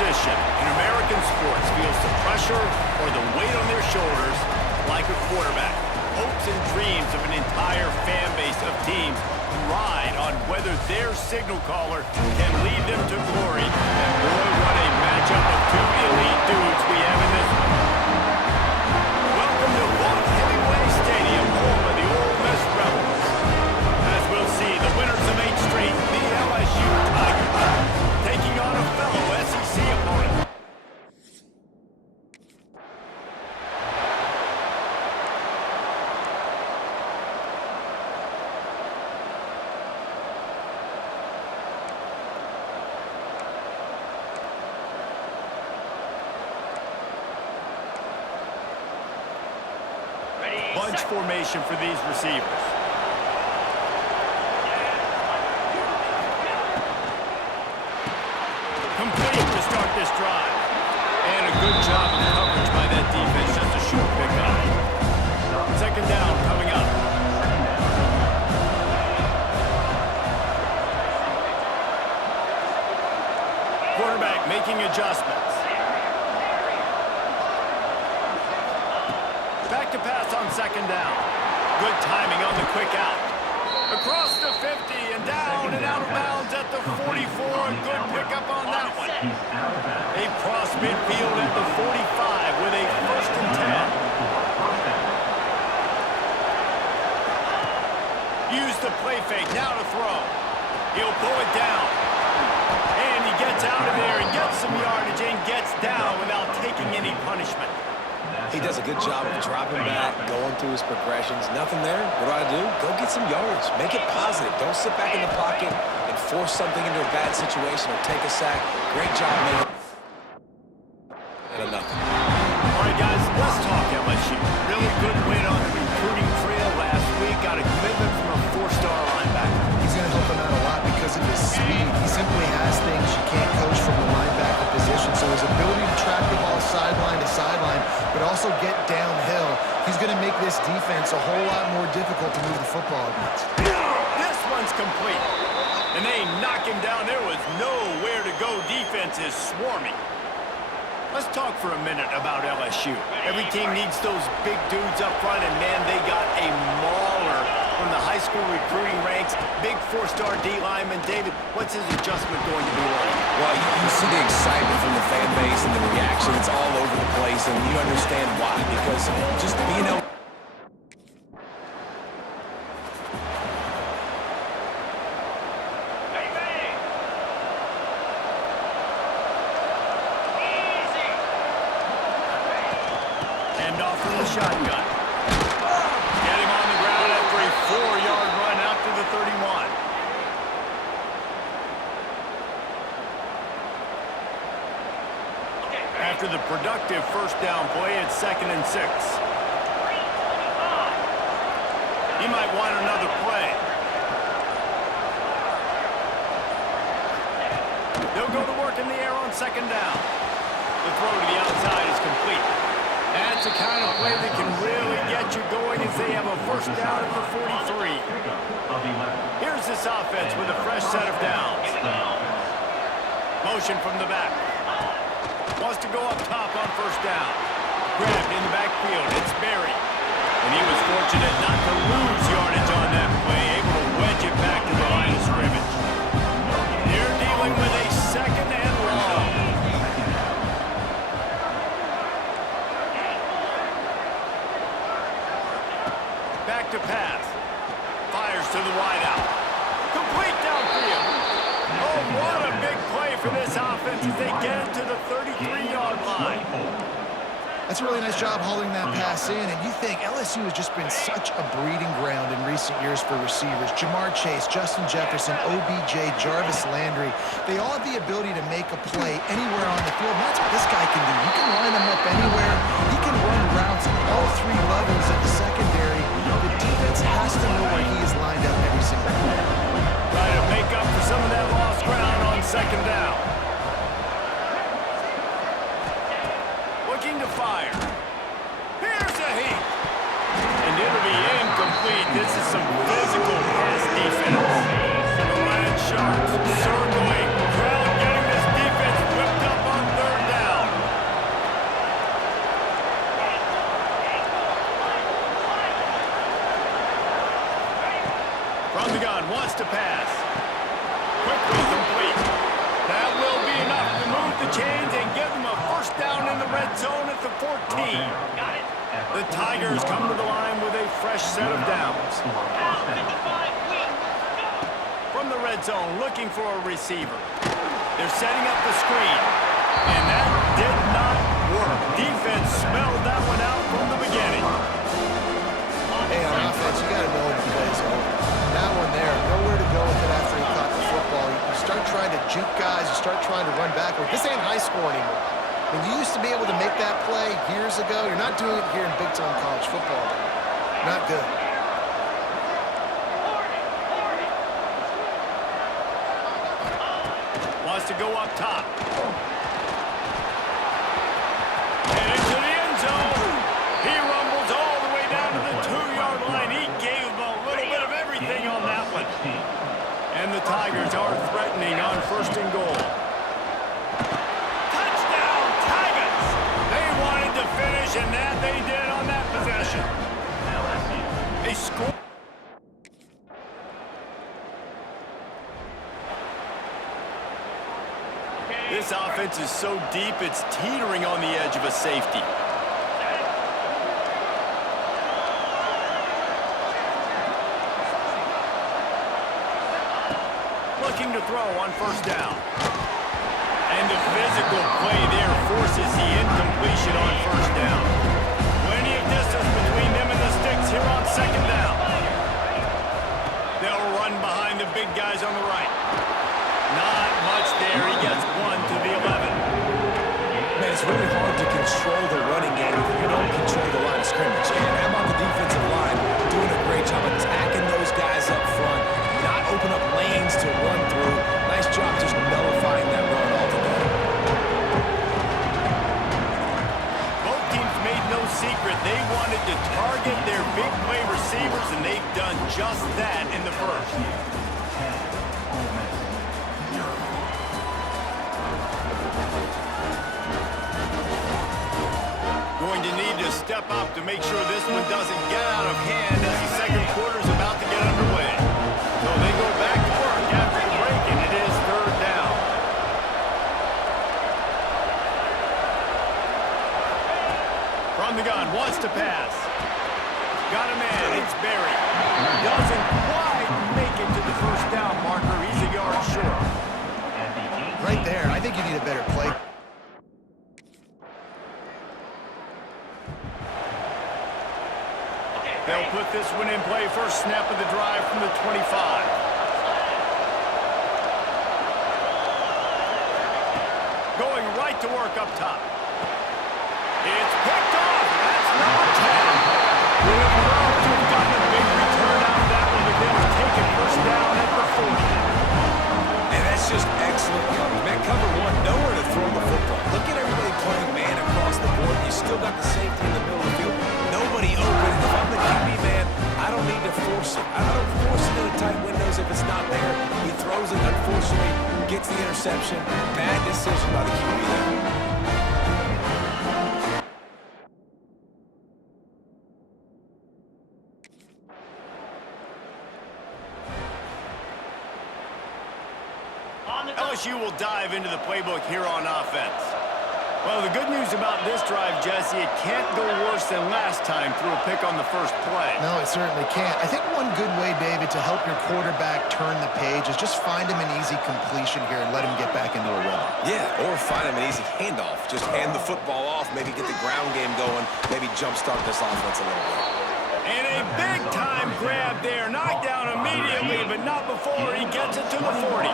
position in American sports feels the pressure or the weight on their shoulders like a quarterback. Hopes and dreams of an entire fan base of teams ride on whether their signal caller can lead them to glory. And boy, what a matchup of two elite dudes we have in this one. Welcome to Vaughn Hemingway Stadium, home of the Ole Miss Rebels. As we'll see, the winners of 8 straight, the LSU Tigers, taking on a fellow SEC opponent. Bunch formation for these receivers. Complete to start this drive. And a good job of coverage by that defense. Just a short pickup. Second down coming up. Quarterback making adjustments. Back to pass on second down. Good timing on the quick out. Across the 50 and down and out of bounds at the 44. Good pickup on that one. They cross midfield at the 45 with a first and 10. Use the play fake now to throw. He'll pull it down. And he gets out of there and gets some yardage and gets down without taking any punishment. He does a good job of dropping back, going through his progressions. Nothing there. What do? Go get some yards. Make it positive. Don't sit back in the pocket and force something into a bad situation or take a sack. Great job making it nothing. All right, guys, let's talk LSU. Really good win on the recruiting trail last week. Got a commitment from a 4-star linebacker. He's going to help them out a lot because of his speed. He simply has things you can't coach from the linebacker position. So his ability to track the ball sideline to sideline, but also get downhill, he's going to make this defense a whole lot more difficult to move the football against. This one's complete. And they knock him down. There was nowhere to go. Defense is swarming. Let's talk for a minute about LSU. Every team needs those big dudes up front, and man, they got a mauler from the high school recruiting ranks. Big 4-star D lineman. David, what's his adjustment going to be like? Well, you see the excitement from the fan base and the reaction. It's all over the place, and you understand why. Because just being able shotgun. Get him on the ground after a 4-yard run out to the 31. After the productive first down play, it's 2nd and 6. He might want another play. They'll go to work in the air on 2nd down. The throw to the outside is complete. That's the kind of play that can really get you going as they have a first down at the 43. Here's this offense with a fresh set of downs. Motion from the back. Wants to go up top on first down. Grabbed in the backfield. It's Berry. And he was fortunate not to lose yardage on that play. Able to wedge it back to the line of scrimmage. They're dealing with a 2nd and long. Back to pass. Fires to the wideout. Complete downfield. Oh, what a big play for this offense as they get it to the 33-yard line. That's a really nice job holding that pass in, and you think LSU has just been such a breeding ground in recent years for receivers. Jamar Chase, Justin Jefferson, OBJ, Jarvis Landry, they all have the ability to make a play anywhere on the field, and that's what this guy can do. You can line him up anywhere. He can run routes at all 3 levels at the secondary. The defense has to know where he is lined up every single time. Trying to make up for some of that lost ground on 2nd down. Looking to fire. Here's a heat. And it'll be incomplete. This is some physical pass defense. The Lion Sharks circling. Crowd getting this defense whipped up on From the gun, wants to pass. Quickly complete. That will be enough to move the chains and give them a first down in the red zone at the 14. The Tigers come to the line with a fresh set of downs. From the red zone, looking for a receiver. They're setting up the screen, and that did not work. Defense smelled that one out from the beginning. Hey, on offense, you got to know when the play's over. That one there, nowhere to go with it after he caught the football. You start trying to juke guys, you start trying to run backward. This ain't high school anymore. When you used to be able to make that play years ago, you're not doing it here in big-time college football. Not good. Wants to go up top. And into the end zone. He rumbles all the way down to the 2-yard line. He gave him a little bit of everything on that one. And the Tigers are threatening on first and goal. Touchdown, Tigers! They wanted to finish, and that they did on that possession. They scored. This offense is so deep, it's teetering on the edge of a safety. Looking to throw on first down. And the physical play there forces the incompletion on first down. Plenty of distance between them and the sticks here on second down. They'll run behind the big guys on the right. Not much there. He gets one to the 11. Man, it's really hard to control the running game if you don't control the line of scrimmage. And how about the defensive line doing a great job attacking those guys up front, not open up lanes to run through. Nice job just nullifying that run altogether. Both teams made no secret they wanted to target their big play receivers, and they've done just that in the first. Going to need to step up to make sure this one doesn't get out of hand as the second quarter is about to get underway. So they go back to work after the break, and it is third down. From the gun, wants to pass. Got a man, it's Barry. Doesn't quite make it to the first down marker. He's a yard short. Right there, I think you need a better play. They'll put this one in play. First snap of the drive from the 25. Going right to work up top. It's picked off. That's number 10. Would have loved to have gotten a big return out of that one, but they'll take it first down at the 40. And that's just excellent coverage. Man, cover one, nowhere to throw the football. Look at everybody playing man across the board. You still got the safety in the middle of the field. Nobody open. If I'm the QB, man, I don't need to force it. I don't force it into tight windows if it's not there. He throws it, unfortunately, gets the interception. Bad decision by the QB there. LSU will dive into the playbook here on offense. Well, the good news about this drive, Jesse, it can't go worse than last time through a pick on the first play. No, it certainly can't. I think one good way, David, to help your quarterback turn the page is just find him an easy completion here and let him get back into a rhythm. Yeah, or find him an easy handoff. Just hand the football off, maybe get the ground game going, maybe jumpstart this offense a little bit. And a big-time grab there. Knocked down immediately, but not before he gets it to the 40.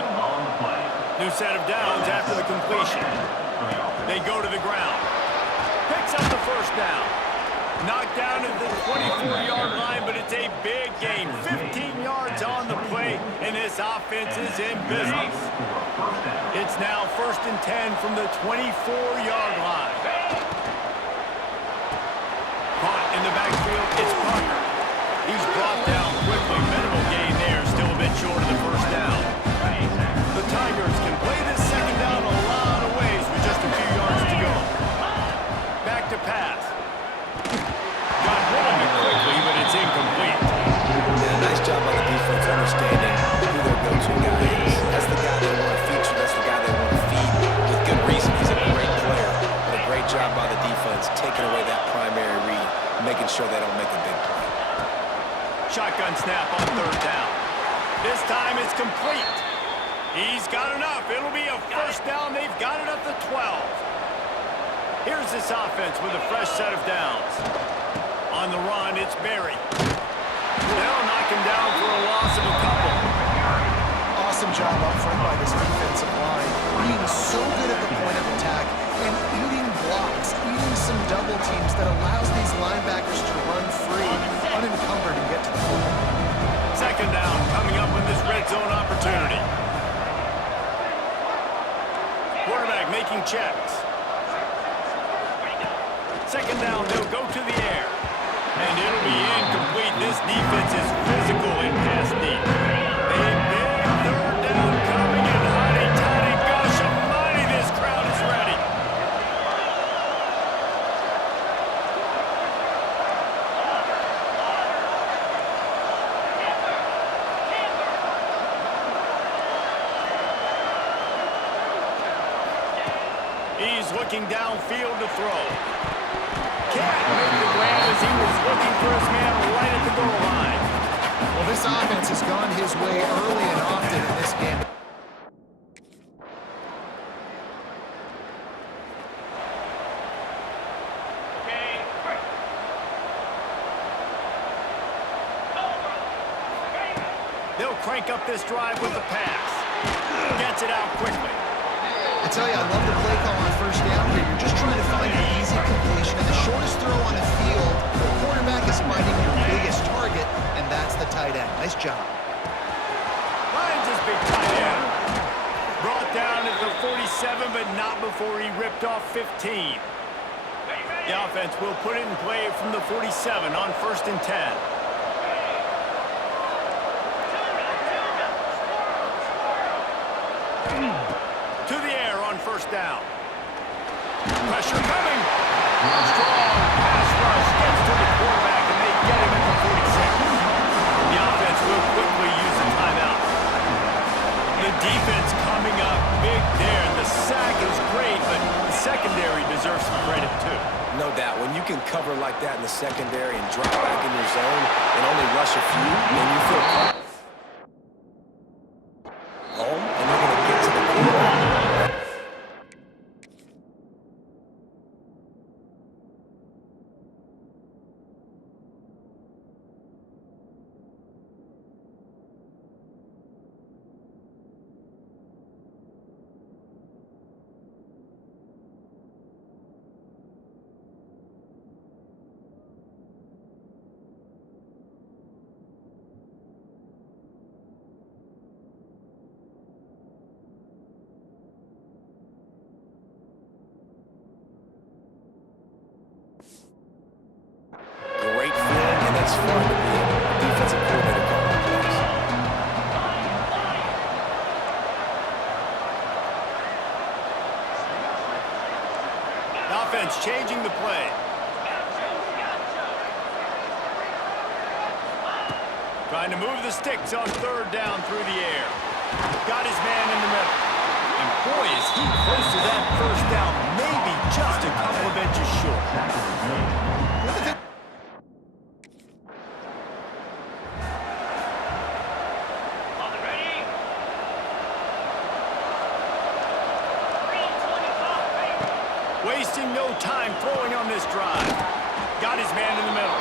New set of downs after the completion. They go to the ground. Picks up the first down. Knocked down at the 24-yard line, but it's a big gain. 15 yards on the play, and this offense is in business. It's now 1st and 10 from the 24-yard line. Caught in the backfield, it's Parker. He's brought down quickly. Minimal gain there, still a bit short of the first down. The Tigers can play this second down a lot of ways with just a few yards to go. Back to pass. Got rid of it quickly, but it's incomplete. Yeah, nice job by the defense understanding making sure they don't make a big play. Shotgun snap on third down. This time it's complete. He's got enough. It'll be a first down. They've got it at the 12. Here's this offense with a fresh set of downs. On the run, it's Berry. They'll knock him down for a loss of a couple. Awesome job up front by this defensive line. Being so good at the point of attack and eating blocks, eating some double teams that allows these linebackers to run free, unencumbered, and get to the football. Second down coming up with this red zone opportunity. Quarterback making checks. Second down, they'll go to the air. And it'll be incomplete. This defense is physical in pass deep. A big third down coming in. Honey, toddy, gosh almighty, this crowd is ready. He's looking downfield to throw. Can't make the grab as he was looking for his man right at the goal line. Well, this offense has gone his way early and often in this game. They'll crank up this drive with the pass. Gets it out quickly. I tell you, I love the play call on first down here. You're just trying to find an easy completion, and the shortest throw on the field, the quarterback is finding your biggest target, and that's the tight end. Nice job. Finds his big tight end. Brought down at the 47, but not before he ripped off 15. The offense will put it in play from the 47 on 1st and 10. To the air on first down. Pressure coming. Strong pass rush gets to the quarterback, and they get him at the 46. The offense will quickly use a timeout. The defense coming up big there. The sack is great, but the secondary deserves some credit too. No doubt. When you can cover like that in the secondary and drop back in your zone and only rush a few, then you feel comfortable. Home, and they're going to get to the quarterback. Great feeling, and it's fun to be a defensive coordinator calling plays. The offense changing the play. Trying to move the sticks on third down through the air. Got his man in the middle. And boy, is he close to that first down. Maybe just a couple of inches short. Wasting no time throwing on this drive. Got his man in the middle.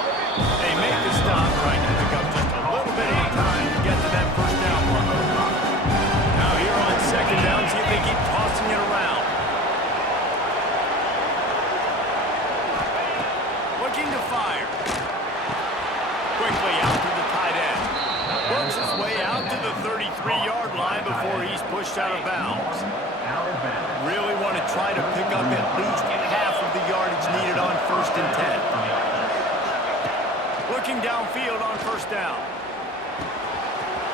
They make the stop, trying to pick up just a little bit at a time to get to that first down mark. Now here on second down, see if they keep tossing it around. Looking to fire. Quickly out to the tight end. Works his way out to the 33-yard line before he's pushed out of bounds. Really want to try to pick up at least half of the yardage needed on 1st and 10. Looking downfield on first down.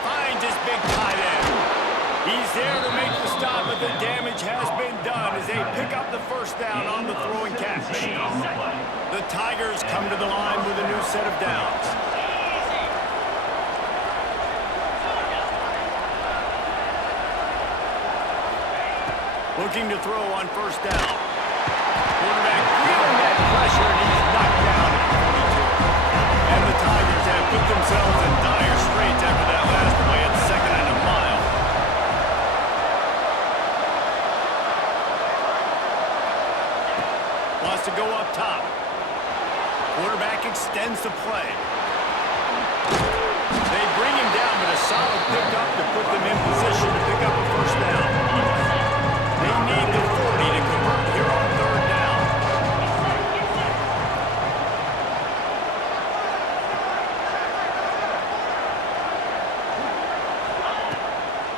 Finds his big tight end. He's there to make the stop, but the damage has been done as they pick up the first down on the throwing catch. The Tigers come to the line with a new set of downs. Looking to throw on first down. Quarterback feeling that pressure, and he's knocked down at 42. the play. They bring him down, but a solid pickup to put them in position to pick up a first down. They need the 40 to convert here on third down.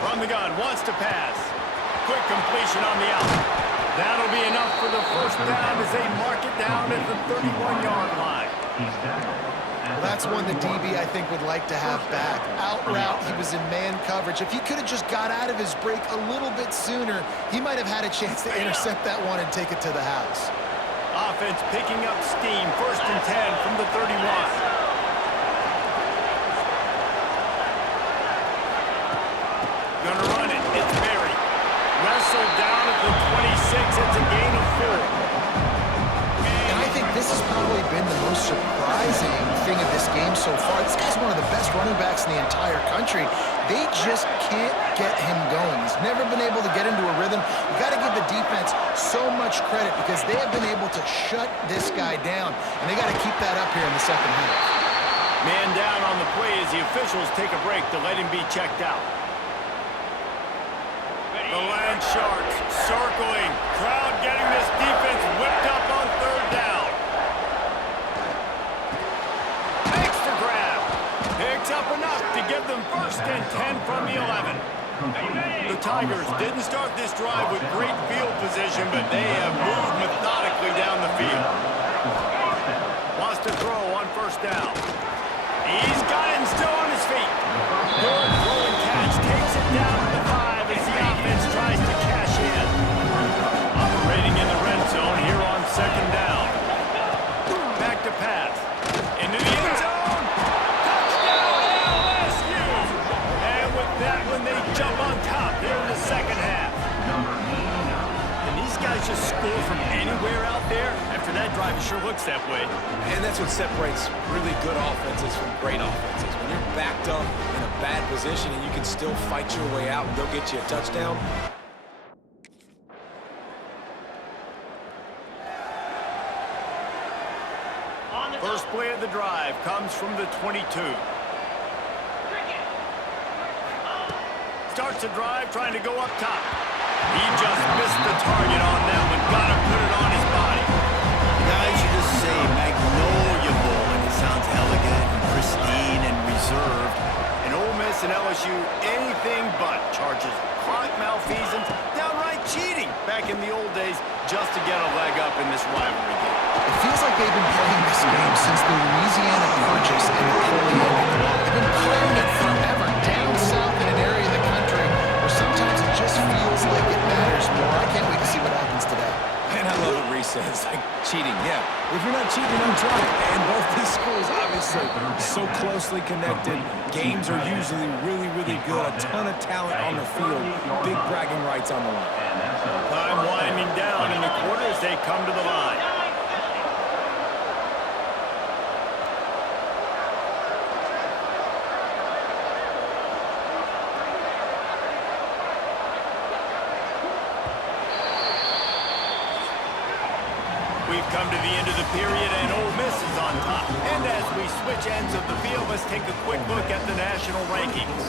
From the gun, wants to pass. Quick completion on the out. That'll be enough for the first down as they mark it down at the 31-yard line. Well, that's one the DB, I think, would like to have back. Out route, he was in man coverage. If he could have just got out of his break a little bit sooner, he might have had a chance to intercept that one and take it to the house. Offense picking up steam. 1st and 10 from the 31. Gonna run it. It's Berry. Wrestled down at the 26. It's a gain of 4. And I think this has probably been the most surprising thing of this game so far. This guy's one of the best running backs in the entire country. They just can't get him going. He's never been able to get into a rhythm. You've got to give the defense so much credit because they have been able to shut this guy down, and they got to keep that up here in the second half. Man down on the play as the officials take a break to let him be checked out. The Land Sharks circling. Crowd getting this defense whipped up on third down. Makes the grab. Picks up enough to give them 1st and 10 from the 11. The Tigers didn't start this drive with great field position, but they have moved methodically down the field. Wants to throw on 1st down. He's got it and still on his feet. Good throw and catch. Takes it down to the 5 as the offense tries to cash in. Operating in the red zone here on 2nd down. Back to pass. Into the end zone. Touchdown LSU. And with that one, they jump on top here in the second half. And these guys just score from anywhere out there. After that drive, it sure looks that way. And that's what separates really good offenses from great offenses. When you're backed up in a bad position and you can still fight your way out and they'll get you a touchdown. First play of the drive comes from the 22. Starts the drive trying to go up top. He just missed the target on that one. Got to put it on his body. Guys, you just say Magnolia Bowl, and it sounds elegant and pristine and reserved. And Ole Miss and LSU, anything but charges clock malfeasance, downright cheating back in the old days just to get a leg up in this rivalry game. It feels like they've been playing this game since the Louisiana Purchase and Napoleon. They've been playing it forever down south in an area of the country where sometimes it just feels like it matters more. I can't wait to see what happens today. And I love what Reese says, like cheating. Yeah, if you're not cheating, don't try it. And both these schools, obviously, so closely connected. Games are usually really, really good. A ton of talent on the field. Big bragging rights on the line. Time winding down in the quarter as they come to the line. We've come to the end of the period, and Ole Miss is on top. And as we switch ends of the field, let's take a quick look at the national rankings.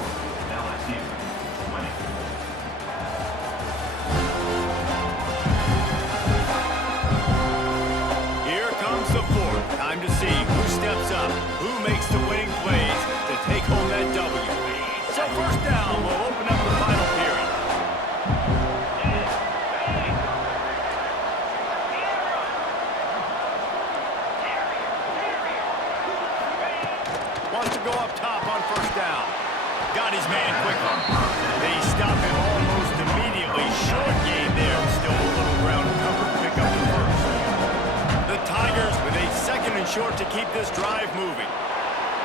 Here comes the 4th. Time to see who steps up, who makes the winning plays to take home that W. So 1st down will open up the final period. Wants to go up top on 1st down. Got his man quickly. They stop him almost immediately. Short gain there. Still a little ground cover to pick up the 1st. The Tigers with a 2nd and short to keep this drive moving.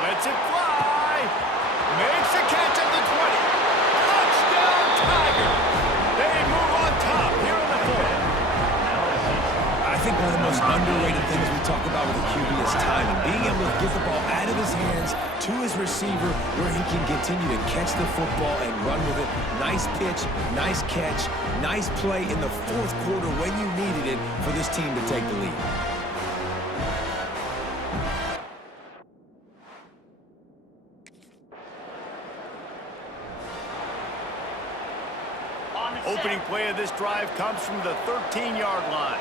Lets it fly. Makes a catch at the 20. Touchdown Tigers. They move on top here in the 4th. I think one of the most underrated things we talk about with a QB is timing. Being able to get the ball out of his hands to his receiver where he can continue to catch the football and run with it. Nice pitch, nice catch, nice play in the 4th quarter when you needed it for this team to take the lead. Opening play of this drive comes from the 13-yard line.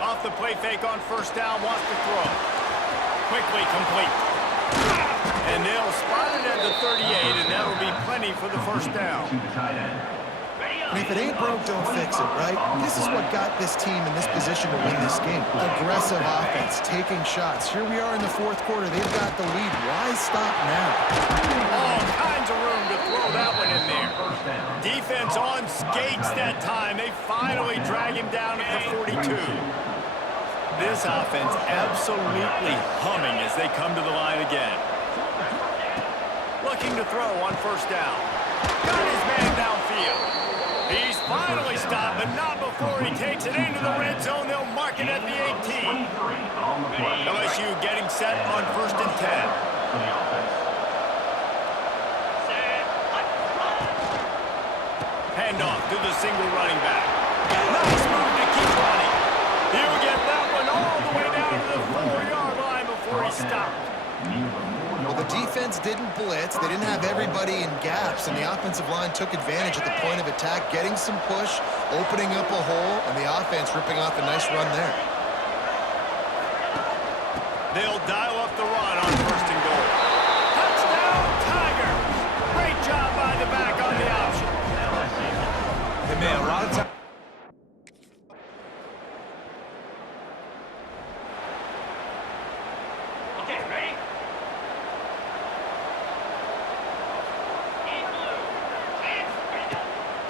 Off the play fake on first down, wants to throw. Quickly complete. And they'll spot it at the 38, and that'll be plenty for the first down. And if it ain't broke, don't fix it, right? This is what got this team in this position to win this game. Aggressive offense, taking shots. Here we are in the fourth quarter. They've got the lead. Why stop now? All kinds of room to throw that one in there. Defense on skates that time. They finally drag him down at the 42. This offense absolutely humming as they come to the line again. Looking to throw on first down. Got his man downfield. He's finally stopped, but not before he takes it into the red zone. They'll mark it at the 18. LSU getting set on first and 10. Handoff to the single running back. Nice move to keep running. He'll get that one all the way down to the 4-yard line before he stopped. Well, the defense didn't blitz. They didn't have everybody in gaps, and the offensive line took advantage at the point of attack, getting some push, opening up a hole, and the offense ripping off a nice run there. They'll dial up the run on first and goal. Touchdown, Tigers! Great job by the back on the option. Hey, man, a lot of time.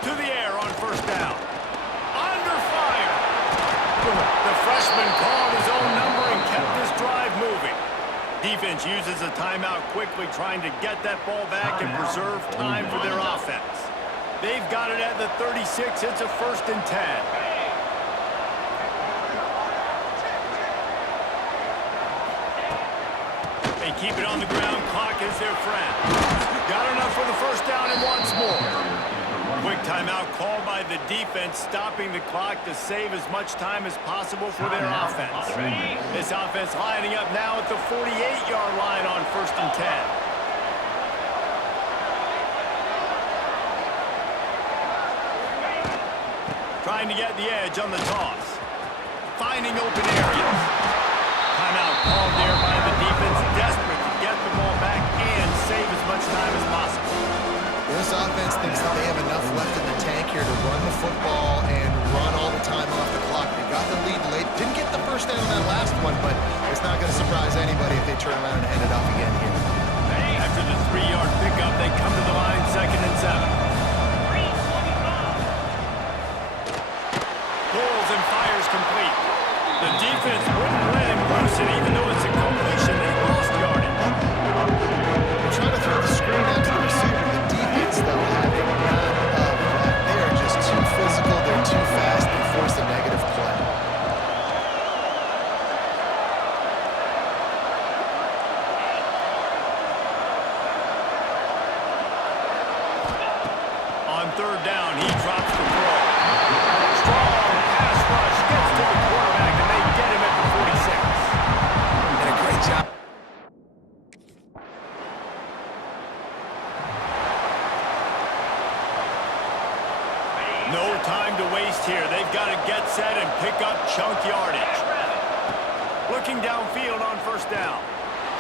To the air on first down. Under fire. The freshman called his own number and kept this drive moving. Defense uses a timeout quickly, trying to get that ball back and preserve time for their offense. They've got it at the 36. It's a first and 10. They keep it on the ground. Clock is their friend. Got enough for the first down and once more. Quick timeout called by the defense, stopping the clock to save as much time as possible for their offense. This offense lining up now at the 48-yard line on first and 10. Trying to get the edge on the toss. Finding open areas. Timeout called there by the defense, desperate to get the ball back and save as much time as possible. This offense thinks that they have enough left in the tank here to run the football and run all the time off the clock. They got the lead late. Didn't get the first down on that last one, but it's not going to surprise anybody if they turn around and hand it off again here. After the 3-yard pickup, they come to the line, second and 7. Pulls and fires complete. The defense wouldn't let him loose it, even though it's a completion. They lost yardage. They're trying to throw the screen out to the receiver. The defense, though, having none of that. They are just too physical. They're too fast. They force a negative play. On third down, he drops the throw. Strong pass rush gets to the quarterback, and they get him at the 46. Did a great job. No time to waste here. They've got to get set and pick up chunk yardage. Looking downfield on first down.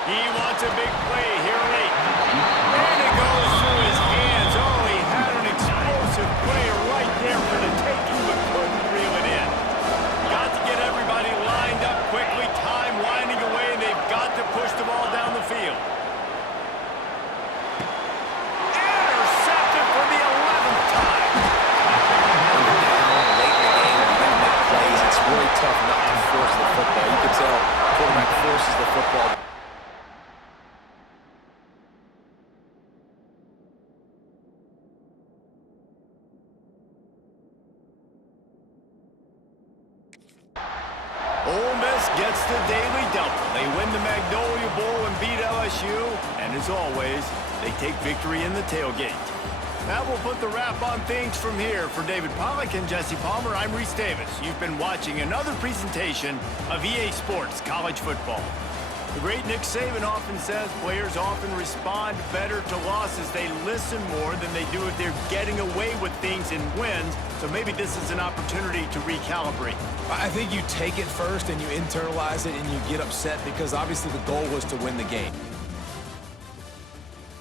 He wants a big play here late. And it goes through his hands. Oh, he had an explosive play right there for the taking, but couldn't reel it in. Got to get everybody lined up quickly. Time winding away, and they've got to push the ball down the field. Intercepted for the 11th time. It's really tough not to force the football. You can tell quarterback forces the football. Ole Miss gets the daily double. They win the Magnolia Bowl and beat LSU. And as always, they take victory in the tailgate. That will put the wrap on things from here. For David Pollack and Jesse Palmer, I'm Reese Davis. You've been watching another presentation of EA Sports College Football. The great Nick Saban often says players often respond better to losses. They listen more than they do if they're getting away with things in wins. So maybe this is an opportunity to recalibrate. I think you take it first and you internalize it and you get upset because obviously the goal was to win the game.